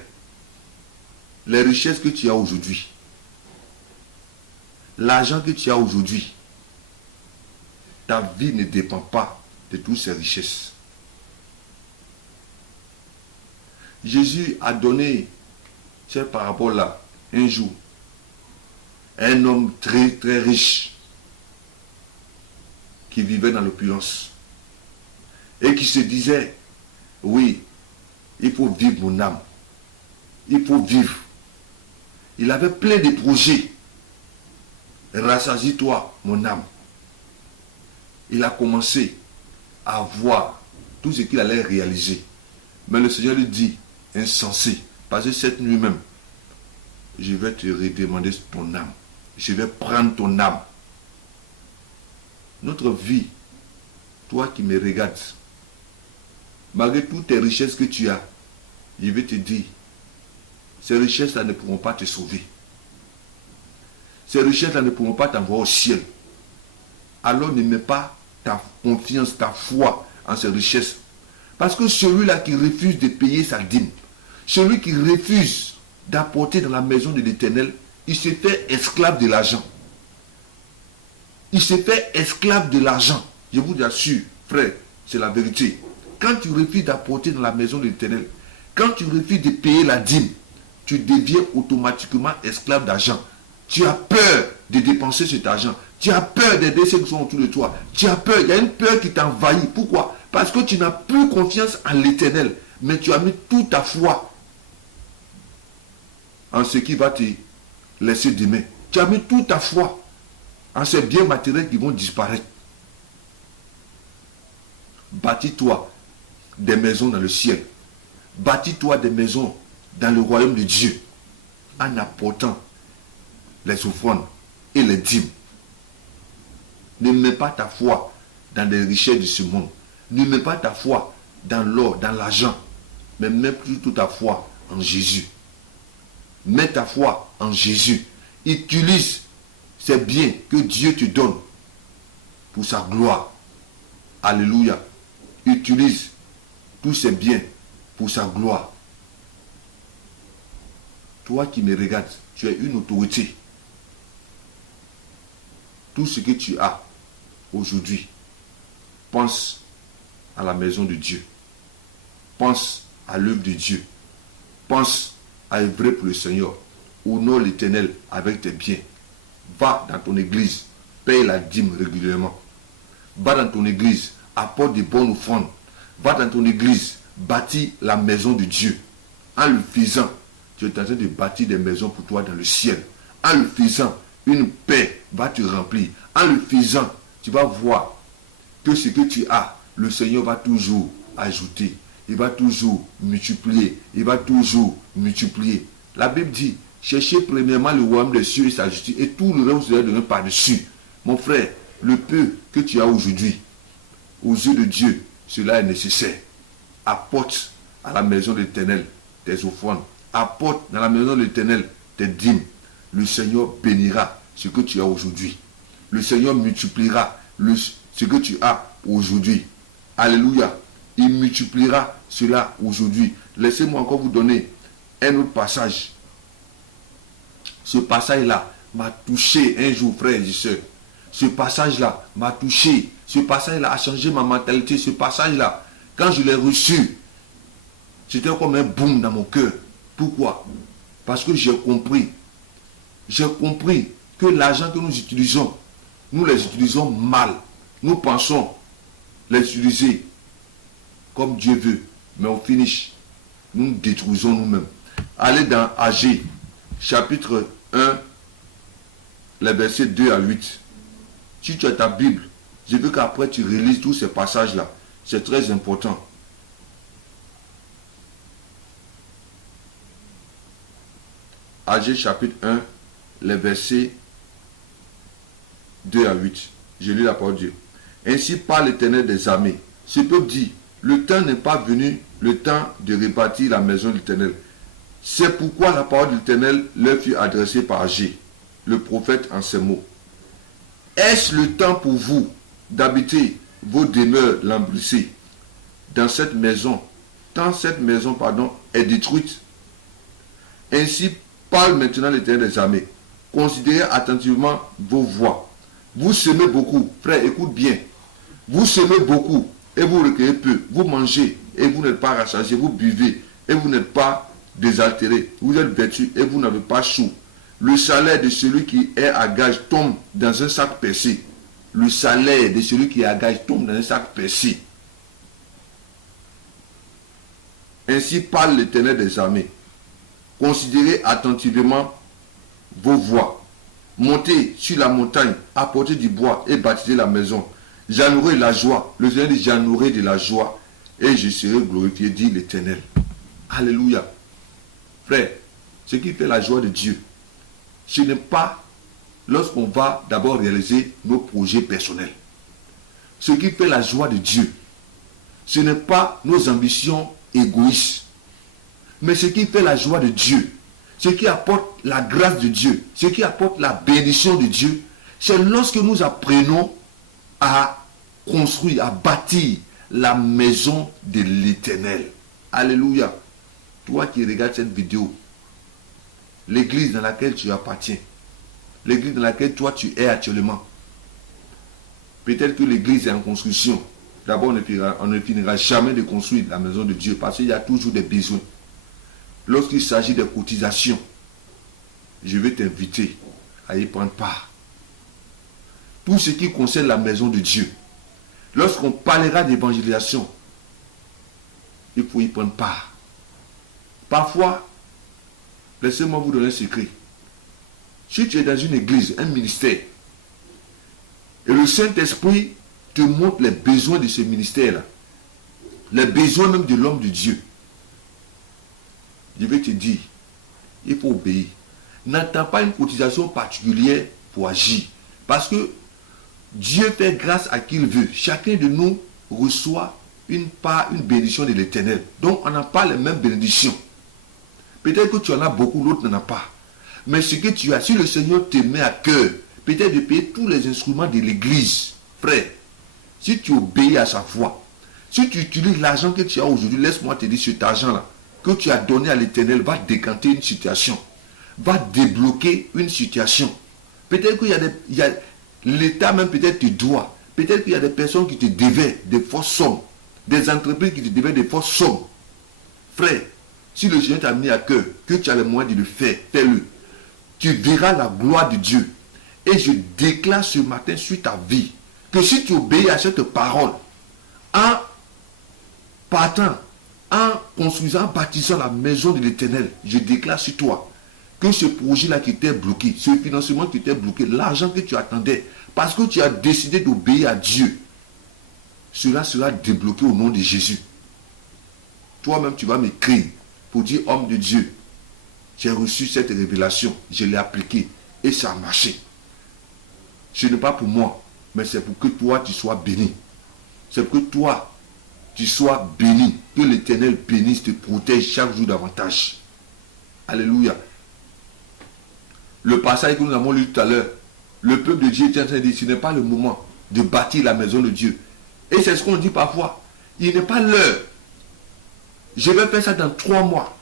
les richesses que tu as aujourd'hui, l'argent que tu as aujourd'hui, ta vie ne dépend pas de toutes ces richesses. Jésus a donné cette parabole-là un jour à un homme très très riche qui vivait dans l'opulence et qui se disait, oui, il faut vivre mon âme, il faut vivre. Il avait plein de projets. Rassasie-toi mon âme. Il a commencé à voir tout ce qu'il allait réaliser. Mais le Seigneur lui dit, insensé, parce que cette nuit même, je vais te redemander ton âme. Je vais prendre ton âme. Notre vie, toi qui me regardes, malgré toutes tes richesses que tu as, je vais te dire, ces richesses-là ne pourront pas te sauver. Ces richesses-là ne pourront pas t'envoyer au ciel. Alors ne mets pas ta confiance, ta foi en ces richesses. Parce que celui-là qui refuse de payer sa dîme, celui qui refuse d'apporter dans la maison de l'Éternel, il se fait esclave de l'argent. Il se fait esclave de l'argent. Je vous assure, frère, c'est la vérité. quand tu refuses d'apporter dans la maison de l'Éternel, quand tu refuses de payer la dîme, tu deviens automatiquement esclave d'argent. Tu as peur de dépenser cet argent. Tu as peur d'aider ceux qui sont autour de toi. Tu as peur, il y a une peur qui t'envahit. Pourquoi? Parce que tu n'as plus confiance en l'Éternel, mais tu as mis toute ta foi en ce qui va te laisser demain. Tu as mis toute ta foi en ces biens matériels qui vont disparaître. Bâtis-toi des maisons dans le ciel. Bâtis-toi des maisons dans le royaume de Dieu en apportant les offrandes et les dîmes. Ne mets pas ta foi dans les richesses de ce monde. Ne mets pas ta foi dans l'or, dans l'argent, mais mets plutôt ta foi en Jésus. Mets ta foi en Jésus. Utilise ces biens que Dieu te donne pour sa gloire. Alléluia. Utilise tous ces biens pour sa gloire. Toi qui me regardes, tu es une autorité. Tout ce que tu as aujourd'hui, pense à la maison de Dieu. Pense à l'œuvre de Dieu. Pense à œuvrer pour le Seigneur. Honore l'Éternel avec tes biens. Va dans ton église, paye la dîme régulièrement. Va dans ton église, apporte des bonnes offrandes. Va dans ton église, bâtis la maison de Dieu. En le faisant, tu es en train de bâtir des maisons pour toi dans le ciel. En le faisant, une paix va te remplir. En le faisant, tu vas voir que ce que tu as, le Seigneur va toujours ajouter. Il va toujours multiplier. Il va toujours multiplier. La Bible dit, cherchez premièrement le royaume des cieux et sa justice, et tout le reste vous sera donné par-dessus. Mon frère, le peu que tu as aujourd'hui, aux yeux de Dieu, cela est nécessaire. Apporte à la maison de l'Éternel tes offrandes. Apporte dans la maison de l'Éternel tes dîmes. Le Seigneur bénira ce que tu as aujourd'hui. Le Seigneur multipliera ce que tu as aujourd'hui. Alléluia. Il multipliera cela aujourd'hui. Laissez-moi encore vous donner un autre passage. Ce passage-là m'a touché un jour, frères et sœurs. Ce passage-là m'a touché. Ce passage-là a changé ma mentalité. Ce passage-là, quand je l'ai reçu, c'était comme un boom dans mon cœur. Pourquoi? Parce que j'ai compris. J'ai compris que l'argent que nous utilisons, nous les utilisons mal. Nous pensons les utiliser comme Dieu veut. Mais au finish, nous nous détruisons nous-mêmes. Allez dans Agé, chapitre 1, les versets 2 à 8. Si tu as ta Bible, je veux qu'après tu relises tous ces passages-là. C'est très important. Agé, chapitre 1, les versets 2 à 8. Je lis la parole de Dieu. Ainsi parle l'Éternel des armées. Ce peuple dit, le temps n'est pas venu, le temps de rebâtir la maison de l'Éternel. C'est pourquoi la parole de l'Éternel leur fut adressée par Agé, le prophète, en ces mots. Est-ce le temps pour vous d'habiter vos demeures lambrissées dans cette maison, tant cette maison, est détruite? Ainsi parle maintenant l'Éternel des armées. Considérez attentivement vos voies. Vous semez beaucoup, frère, écoute bien. Vous semez beaucoup et vous recueillez peu. Vous mangez et vous n'êtes pas rassasié. Vous buvez et vous n'êtes pas désaltéré. Vous êtes vêtus et vous n'avez pas chaud. Le salaire de celui qui est à gage tombe dans un sac percé. Le salaire de celui qui est à gage tombe dans un sac percé. Ainsi parle l'Éternel des armées. Considérez attentivement vos voies. Montez sur la montagne, apportez du bois et bâtissez la maison. J'en aurai la joie. Le Seigneur dit, j'en aurai de la joie et je serai glorifié, dit l'Éternel. Alléluia. Frère, ce qui fait la joie de Dieu, ce n'est pas lorsqu'on va d'abord réaliser nos projets personnels. Ce qui fait la joie de Dieu, ce n'est pas nos ambitions égoïstes. Mais ce qui fait la joie de Dieu, ce qui apporte la grâce de Dieu, ce qui apporte la bénédiction de Dieu, c'est lorsque nous apprenons à construire, à bâtir la maison de l'Éternel. Alléluia. Toi qui regardes cette vidéo, l'église dans laquelle tu appartiens, l'église dans laquelle toi tu es actuellement, peut-être que l'église est en construction, d'abord on ne finira jamais de construire la maison de Dieu parce qu'il y a toujours des besoins. Lorsqu'il s'agit de cotisations, je vais t'inviter à y prendre part. Tout ce qui concerne la maison de Dieu, lorsqu'on parlera d'évangélisation, il faut y prendre part. Parfois, laissez-moi vous donner un secret. Si tu es dans une église, un ministère, et le Saint-Esprit te montre les besoins de ce ministère-là, les besoins même de l'homme de Dieu, je vais te dire, il faut obéir. N'attends pas une cotisation particulière pour agir. Parce que Dieu fait grâce à qui il veut. Chacun de nous reçoit une part, une bénédiction de l'Éternel. Donc on n'a pas les mêmes bénédictions. Peut-être que tu en as beaucoup, l'autre n'en a pas. Mais ce que tu as, si le Seigneur te met à cœur, peut-être de payer tous les instruments de l'église, frère, si tu obéis à sa voix, si tu utilises l'argent que tu as aujourd'hui, laisse-moi te dire, cet argent-là, que tu as donné à l'Éternel, va décanter une situation, va débloquer une situation. Peut-être qu'il y a l'État même peut-être te doit, peut-être qu'il y a des personnes qui te devaient des fausses sommes, des entreprises qui te devaient des fausses sommes. Frère, si le Seigneur t'a mis à cœur, que tu as les moyens de le faire, fais-le. Tu verras la gloire de Dieu. Et je déclare ce matin sur ta vie, que si tu obéis à cette parole, en partant, en construisant, en bâtissant la maison de l'Éternel, je déclare sur toi que ce projet-là qui était bloqué, ce financement qui était bloqué, l'argent que tu attendais, parce que tu as décidé d'obéir à Dieu, cela sera débloqué au nom de Jésus. Toi-même, tu vas m'écrire pour dire, homme de Dieu, j'ai reçu cette révélation, je l'ai appliquée et ça a marché. Ce n'est pas pour moi, mais c'est pour que toi, tu sois béni. C'est pour que toi, tu sois béni. Que l'Éternel bénisse, te protège chaque jour davantage. Alléluia. Le passage que nous avons lu tout à l'heure, le peuple de Dieu est en train de dire, ce n'est pas le moment de bâtir la maison de Dieu. Et c'est ce qu'on dit parfois. Il n'est pas l'heure. Je vais faire ça dans 3 mois.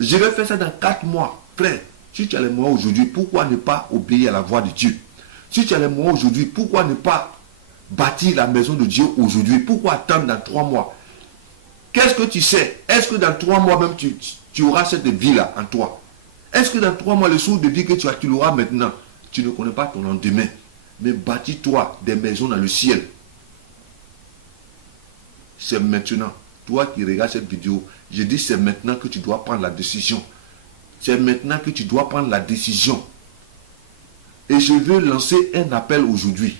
Je vais faire ça dans 4 mois. Frère, si tu as les moyens aujourd'hui, pourquoi ne pas obéir à la voix de Dieu? Si tu as les moyens aujourd'hui, pourquoi ne pas bâtir la maison de Dieu aujourd'hui? Pourquoi attendre dans 3 mois? Qu'est-ce que tu sais? Est-ce que dans 3 mois même tu auras cette vie-là en toi? Est-ce que dans 3 mois, le souffle de vie que tu l'auras maintenant? Tu ne connais pas ton lendemain. Mais bâtis-toi des maisons dans le ciel. C'est maintenant. Toi qui regardes cette vidéo, je dis c'est maintenant que tu dois prendre la décision. C'est maintenant que tu dois prendre la décision. Et je veux lancer un appel aujourd'hui.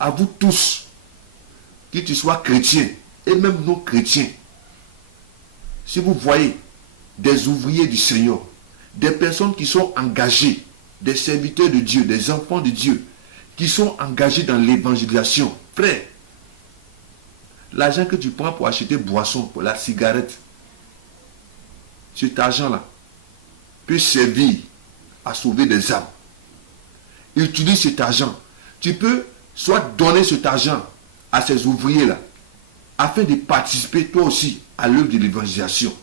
À vous tous, que tu sois chrétien et même non chrétien. Si vous voyez des ouvriers du Seigneur, des personnes qui sont engagées, des serviteurs de Dieu, des enfants de Dieu, qui sont engagés dans l'évangélisation, frère, l'argent que tu prends pour acheter boisson, pour la cigarette, cet argent-là peut servir à sauver des âmes. Utilise cet argent. Tu peux soit donner cet argent à ces ouvriers-là, afin de participer toi aussi à l'œuvre de l'évangélisation.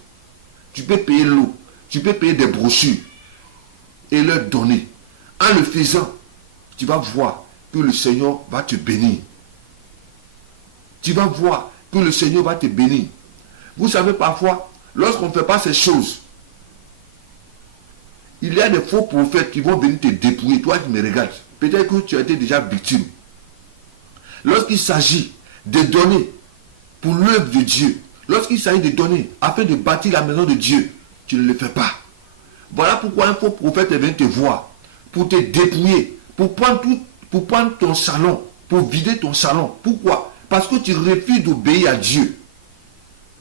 Tu peux payer l'eau, tu peux payer des brochures et leur donner. En le faisant, tu vas voir que le Seigneur va te bénir. Tu vas voir que le Seigneur va te bénir. Vous savez, parfois, lorsqu'on ne fait pas ces choses, il y a des faux prophètes qui vont venir te dépouiller. Toi qui me regardes, peut-être que tu as été déjà victime. Lorsqu'il s'agit de donner pour l'œuvre de Dieu, lorsqu'il s'agit de donner afin de bâtir la maison de Dieu, tu ne le fais pas. Voilà pourquoi un faux prophète vient te voir, pour te dépouiller, pour prendre ton salon, pour vider ton salon. Pourquoi? Parce que tu refuses d'obéir à Dieu.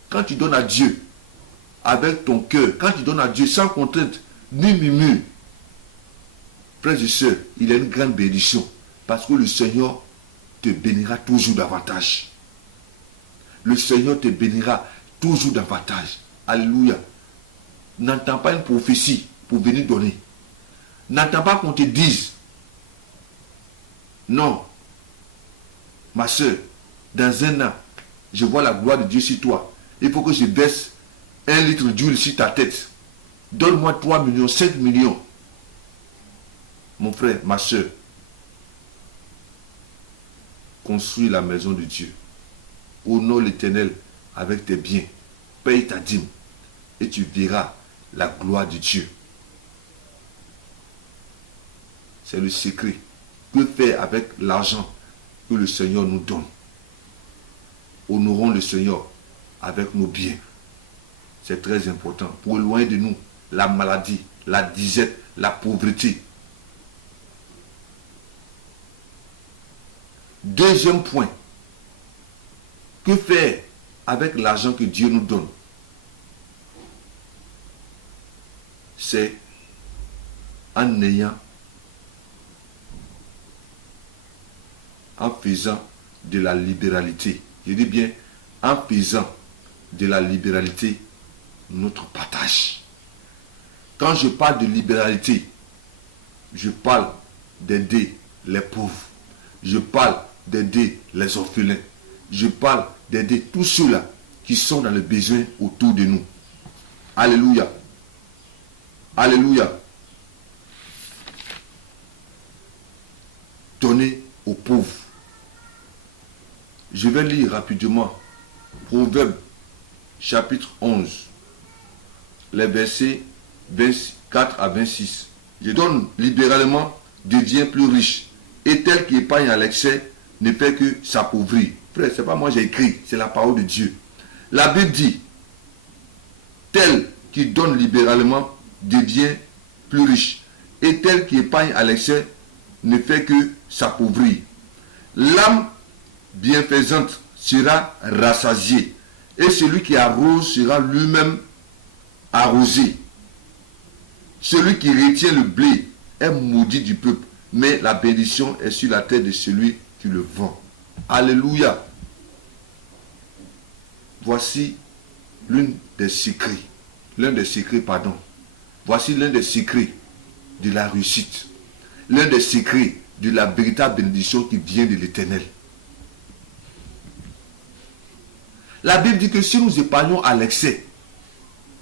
Quand tu donnes à Dieu, avec ton cœur, quand tu donnes à Dieu sans contrainte, ni murmure, frères et sœurs, il y a une grande bénédiction. Parce que le Seigneur te bénira toujours davantage. Le Seigneur te bénira toujours davantage. Alléluia. N'entends pas une prophétie pour venir donner. N'entends pas qu'on te dise, non, ma soeur, dans 1 an, je vois la gloire de Dieu sur toi. Il faut que je baisse 1 litre d'huile sur ta tête. Donne-moi 3 millions, 5 millions. Mon frère, ma soeur, construis la maison de Dieu. honore l'Éternel avec tes biens. Paye ta dîme et tu verras la gloire de Dieu. C'est le secret. Que faire avec l'argent que le Seigneur nous donne? Honorons le Seigneur avec nos biens. C'est très important pour éloigner de nous la maladie, la disette, la pauvreté. Deuxième point. Que faire avec l'argent que Dieu nous donne? C'est en faisant de la libéralité. Je dis bien, en faisant de la libéralité notre partage. Quand je parle de libéralité, je parle d'aider les pauvres. Je parle d'aider les orphelins. Je parle d'aider tous ceux-là qui sont dans le besoin autour de nous. Alléluia. Alléluia. Donner aux pauvres. Je vais lire rapidement Proverbe chapitre 11, les versets 24 à 26. Je donne libéralement, devient plus riche. Et tel qui épargne à l'excès ne fait que s'appauvrir. Frère, ce n'est pas moi j'ai écrit, c'est la parole de Dieu. La Bible dit, tel qui donne libéralement devient plus riche. Et tel qui épargne à l'excès ne fait que s'appauvrir. L'âme bienfaisante sera rassasiée. Et celui qui arrose sera lui-même arrosé. Celui qui retient le blé est maudit du peuple, mais la bénédiction est sur la tête de celui qui le vend. Alléluia. Voici l'un des secrets. Voici l'un des secrets de la réussite. L'un des secrets de la véritable bénédiction qui vient de l'Éternel. La Bible dit que si nous épargnons à l'excès,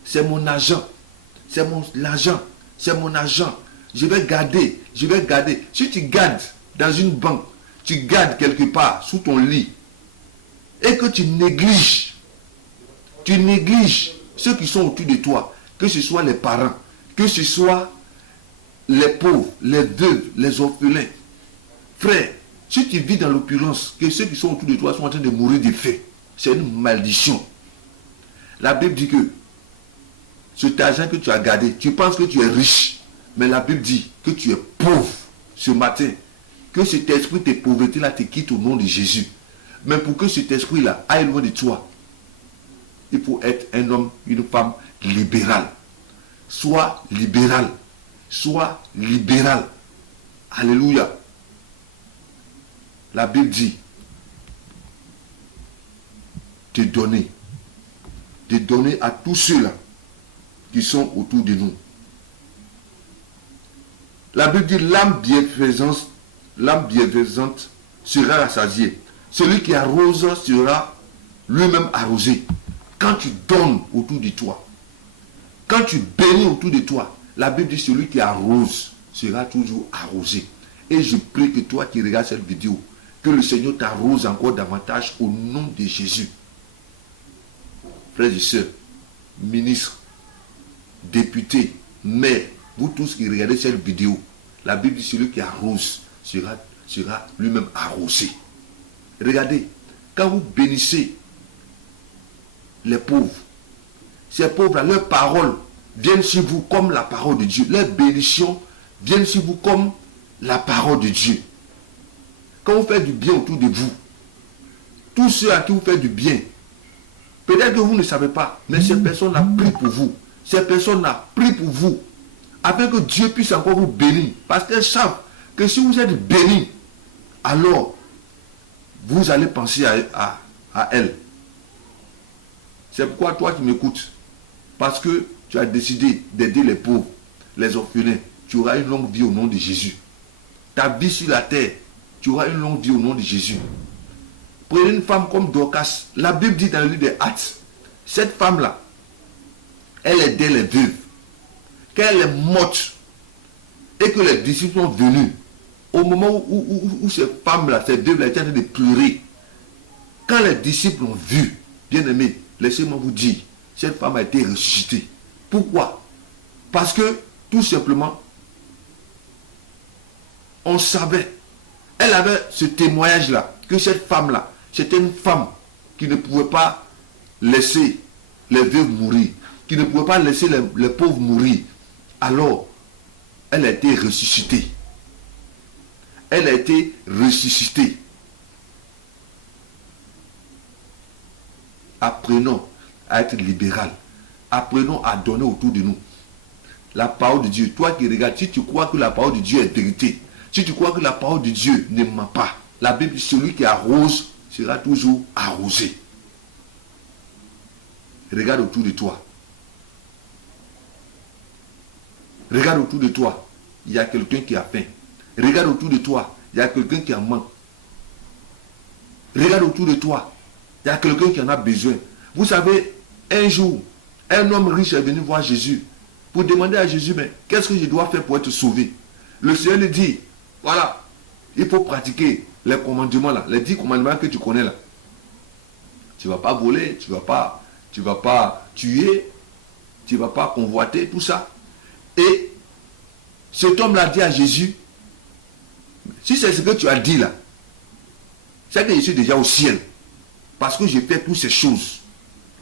c'est mon argent. C'est mon argent. C'est mon argent. Je vais garder. Si tu gardes dans une banque, tu gardes quelque part sous ton lit, et que tu négliges ceux qui sont autour de toi, que ce soit les parents, que ce soit les pauvres, les veuves, les orphelins. Frère, si tu vis dans l'opulence, que ceux qui sont autour de toi sont en train de mourir de faim, c'est une malédiction. La Bible dit que cet argent que tu as gardé, tu penses que tu es riche, mais la Bible dit que tu es pauvre ce matin. Que cet esprit de pauvreté-là te quitte au nom de Jésus. Mais pour que cet esprit-là aille loin de toi, il faut être un homme, une femme libérale. Sois libéral. Sois libéral. Alléluia. La Bible dit de donner à tous ceux-là qui sont autour de nous. La Bible dit l'âme bienfaisante sera rassasiée. Celui qui arrose sera lui-même arrosé. Quand tu donnes autour de toi, quand tu bénis autour de toi, la Bible dit celui qui arrose sera toujours arrosé. Et je prie que toi qui regardes cette vidéo, que le Seigneur t'arrose encore davantage au nom de Jésus. Frères et sœurs, ministres, députés, maires, vous tous qui regardez cette vidéo, la Bible dit celui qui arrose sera lui-même arrosé. Regardez, quand vous bénissez les pauvres, ces pauvres-là, leurs paroles viennent sur vous comme la parole de Dieu. Leurs bénédictions viennent sur vous comme la parole de Dieu. Quand vous faites du bien autour de vous, tous ceux à qui vous faites du bien, peut-être que vous ne savez pas, mais ces personnes ont prié pour vous. Ces personnes ont prié pour vous, afin que Dieu puisse encore vous bénir. Parce qu'elles savent que si vous êtes bénis, alors vous allez penser à elles. C'est pourquoi toi qui m'écoutes, parce que tu as décidé d'aider les pauvres, les orphelins, tu auras une longue vie au nom de Jésus. Ta vie sur la terre, tu auras une longue vie au nom de Jésus. Prenez une femme comme Dorcas. La Bible dit dans le livre des Actes, cette femme-là, elle aidait les veuves. Quand elle est morte et que les disciples sont venus, au moment où ces femmes-là, ces veuves-là étaient en train de pleurer, Quand les disciples ont vu, bien aimé, laissez-moi vous dire, cette femme a été ressuscitée. Pourquoi? Parce que, tout simplement, on savait, elle avait ce témoignage-là, que cette femme-là, c'était une femme qui ne pouvait pas laisser les veuves mourir, qui ne pouvait pas laisser les pauvres mourir. Alors, elle a été ressuscitée. Elle a été ressuscitée. Apprenons à être libéral. Apprenons à donner autour de nous. La parole de Dieu. Toi qui regardes, si tu crois que la parole de Dieu est vérité, si tu crois que la parole de Dieu ne ment pas, la Bible dit celui qui arrose sera toujours arrosé. Regarde autour de toi. Regarde autour de toi. Il y a quelqu'un qui a faim. Regarde autour de toi. Il y a quelqu'un qui en manque. Regarde autour de toi. Il y a quelqu'un qui en a besoin. Vous savez, un jour, un homme riche est venu voir Jésus pour demander à Jésus, mais qu'est-ce que je dois faire pour être sauvé? Le Seigneur lui dit, voilà, il faut pratiquer les commandements là, les 10 commandements que tu connais là. Tu ne vas pas voler, tu ne vas pas tuer, tu ne vas pas convoiter, tout ça. Et cet homme-là dit à Jésus, si c'est ce que tu as dit là, c'est que je suis déjà au ciel. Parce que j'ai fait toutes ces choses.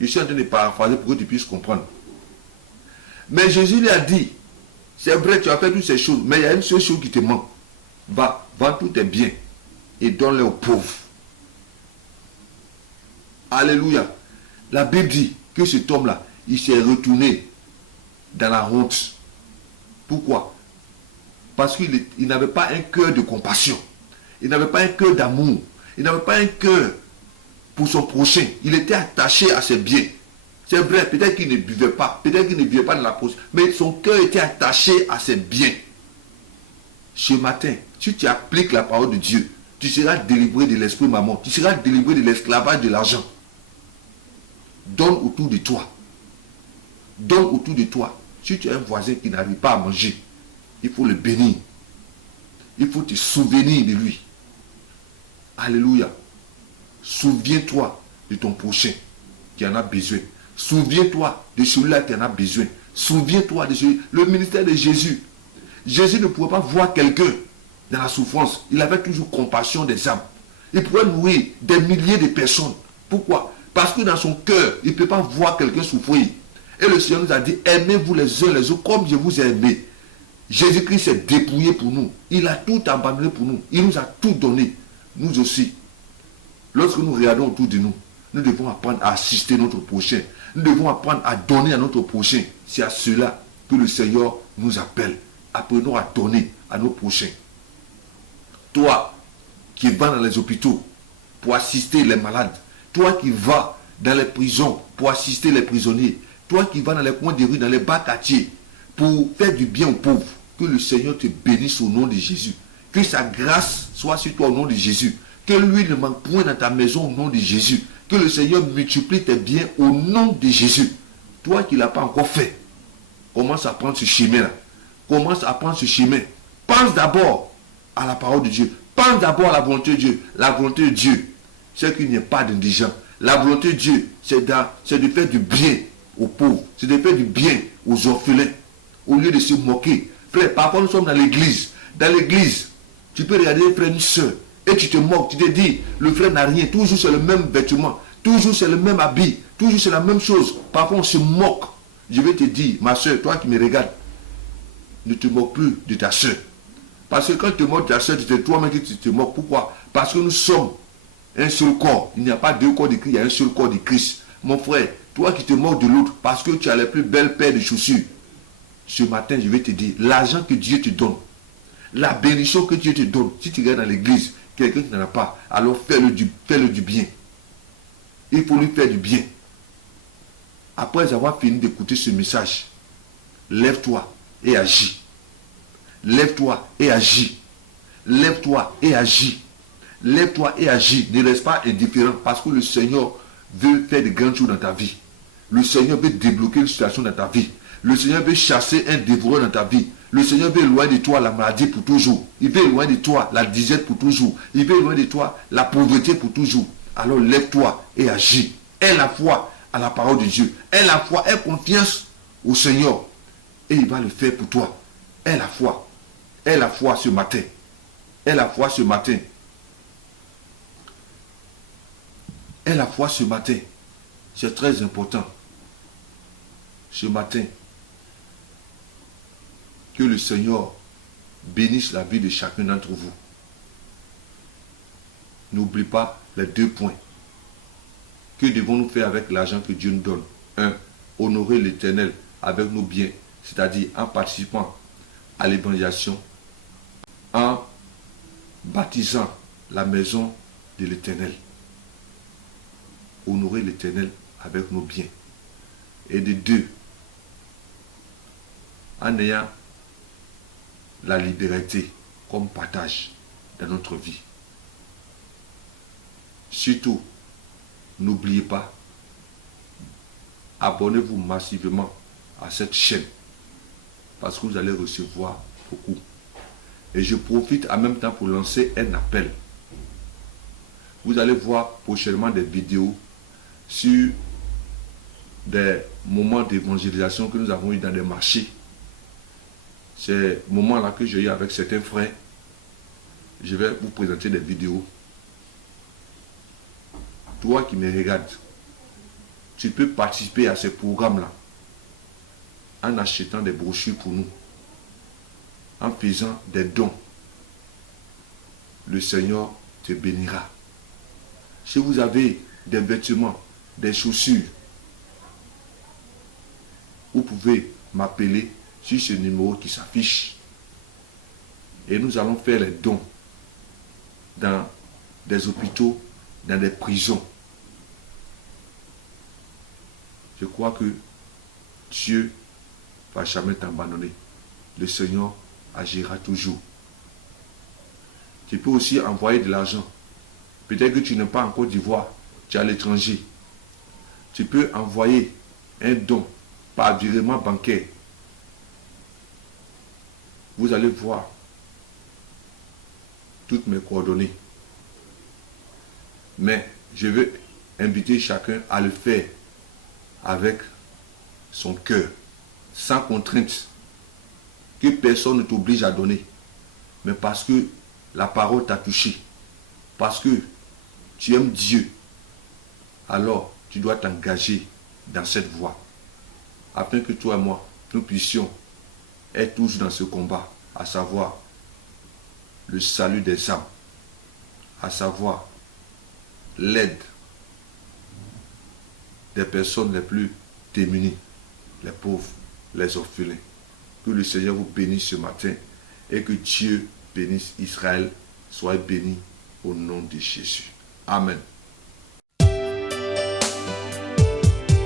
Je suis en train de paraphraser pour que tu puisses comprendre. Mais Jésus lui a dit, c'est vrai, tu as fait toutes ces choses, mais il y a une seule chose qui te manque. Va, vends tous tes biens et donne-les aux pauvres. Alléluia. La Bible dit que cet homme-là, il s'est retourné dans la honte. Pourquoi? Parce qu'il n'avait pas un cœur de compassion. Il n'avait pas un cœur d'amour. Il n'avait pas un cœur pour son prochain. Il était attaché à ses biens. C'est vrai, peut-être qu'il ne buvait pas. Peut-être qu'il ne vivait pas dans la pause. Mais son cœur était attaché à ses biens. Ce matin, si tu appliques la parole de Dieu, tu seras délivré de l'esprit maman. Tu seras délivré de l'esclavage de l'argent. Donne autour de toi. Donne autour de toi. Si tu as un voisin qui n'arrive pas à manger, il faut le bénir. Il faut te souvenir de lui. Alléluia. Souviens-toi de ton prochain qui en a besoin. Souviens-toi de celui-là qui en a besoin. Souviens-toi de celui. Le ministère de Jésus. Jésus ne pouvait pas voir quelqu'un dans la souffrance. Il avait toujours compassion des âmes. Il pouvait nourrir des milliers de personnes. Pourquoi? Parce que dans son cœur, il ne peut pas voir quelqu'un souffrir. Et le Seigneur nous a dit, aimez-vous les uns les autres comme je vous ai aimé. Jésus-Christ s'est dépouillé pour nous. Il a tout abandonné pour nous. Il nous a tout donné. Nous aussi. Lorsque nous regardons autour de nous, nous devons apprendre à assister notre prochain. Nous devons apprendre à donner à notre prochain. C'est à cela que le Seigneur nous appelle. Apprenons à donner à nos prochains. Toi qui vas dans les hôpitaux pour assister les malades. Toi qui vas dans les prisons pour assister les prisonniers. Toi qui vas dans les coins des rues, dans les bas quartiers pour faire du bien aux pauvres. Que le Seigneur te bénisse au nom de Jésus. Que sa grâce soit sur toi au nom de Jésus. Que lui ne manque point dans ta maison au nom de Jésus. Que le Seigneur multiplie tes biens au nom de Jésus. Toi qui ne l'as pas encore fait, commence à prendre ce chemin-là. Commence à prendre ce chemin. Pense d'abord à la parole de Dieu. Pense d'abord à la volonté de Dieu. La volonté de Dieu, c'est qu'il n'y ait pas d'indigents. La volonté de Dieu, c'est de faire du bien aux pauvres. C'est de faire du bien aux orphelins. Au lieu de se moquer. Frère, parfois nous sommes dans l'église. Dans l'église, tu peux regarder un frère, une soeur. Et tu te moques, tu te dis, le frère n'a rien, toujours c'est le même vêtement, toujours c'est le même habit, toujours c'est la même chose. Parfois on se moque. Je vais te dire, ma soeur, toi qui me regardes, ne te moque plus de ta soeur. Parce que quand tu te moques de ta soeur, c'est toi-même qui te moques. Pourquoi? Parce que nous sommes un seul corps. Il n'y a pas deux corps de Christ, il y a un seul corps de Christ. Mon frère, toi qui te moques de l'autre, parce que tu as les plus belles paires de chaussures, ce matin, je vais te dire, l'argent que Dieu te donne, la bénédiction que Dieu te donne, si tu regardes dans l'église, quelqu'un qui n'en a pas, alors fais-le du bien. Il faut lui faire du bien. Après avoir fini d'écouter ce message, lève-toi et agis. Lève-toi et agis. Lève-toi et agis. Lève-toi et agis. Ne reste pas indifférent parce que le Seigneur veut faire de grandes choses dans ta vie. Le Seigneur veut débloquer une situation dans ta vie. Le Seigneur veut chasser un dévoreur dans ta vie. Le Seigneur veut éloigner de toi la maladie pour toujours. Il veut éloigner de toi la disette pour toujours. Il veut éloigner de toi la pauvreté pour toujours. alors lève-toi et agis. Aie la foi à la parole de Dieu. Aie la foi, aie confiance au Seigneur. Et il va le faire pour toi. Aie la foi. Aie la foi ce matin. Aie la foi ce matin. Aie la foi ce matin. C'est très important. Ce matin, que le Seigneur bénisse la vie de chacun d'entre vous. N'oublie pas les 2 points. Que devons-nous faire avec l'argent que Dieu nous donne? 1. Honorer l'Éternel avec nos biens, c'est-à-dire en participant à l'évangélisation, en baptisant la maison de l'Éternel. Honorer l'Éternel avec nos biens. Et de 2, en ayant la liberté comme partage dans notre vie. Surtout, n'oubliez pas, abonnez-vous massivement à cette chaîne parce que vous allez recevoir beaucoup. Et je profite en même temps pour lancer un appel. Vous allez voir prochainement des vidéos sur des moments d'évangélisation que nous avons eu dans des marchés. Ces moments-là que j'ai eu avec certains frères, je vais vous présenter des vidéos. Toi qui me regardes, tu peux participer à ces programmes-là en achetant des brochures pour nous, en faisant des dons. Le Seigneur te bénira. Si vous avez des vêtements, des chaussures, vous pouvez m'appeler sur ce numéro qui s'affiche. Et nous allons faire les dons dans des hôpitaux, dans des prisons. Je crois que Dieu ne va jamais t'abandonner. Le Seigneur agira toujours. Tu peux aussi envoyer de l'argent. Peut-être que tu n'es pas en Côte d'Ivoire, tu es à l'étranger. Tu peux envoyer un don par virement bancaire. Vous allez voir toutes mes coordonnées. Mais je veux inviter chacun à le faire avec son cœur, sans contrainte. Que personne ne t'oblige à donner. Mais parce que la parole t'a touché. Parce que tu aimes Dieu. Alors tu dois t'engager dans cette voie. Afin que toi et moi, nous puissions être toujours dans ce combat. À savoir le salut des âmes. À savoir l'aide des personnes les plus démunies, les pauvres, les orphelins. Que le Seigneur vous bénisse ce matin et que Dieu bénisse Israël. Soyez bénis au nom de Jésus. Amen.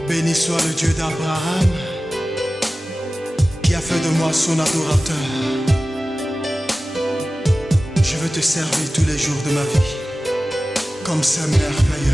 Béni soit le Dieu d'Abraham qui a fait de moi son adorateur. Je veux te servir tous les jours de ma vie comme c'est merveilleux.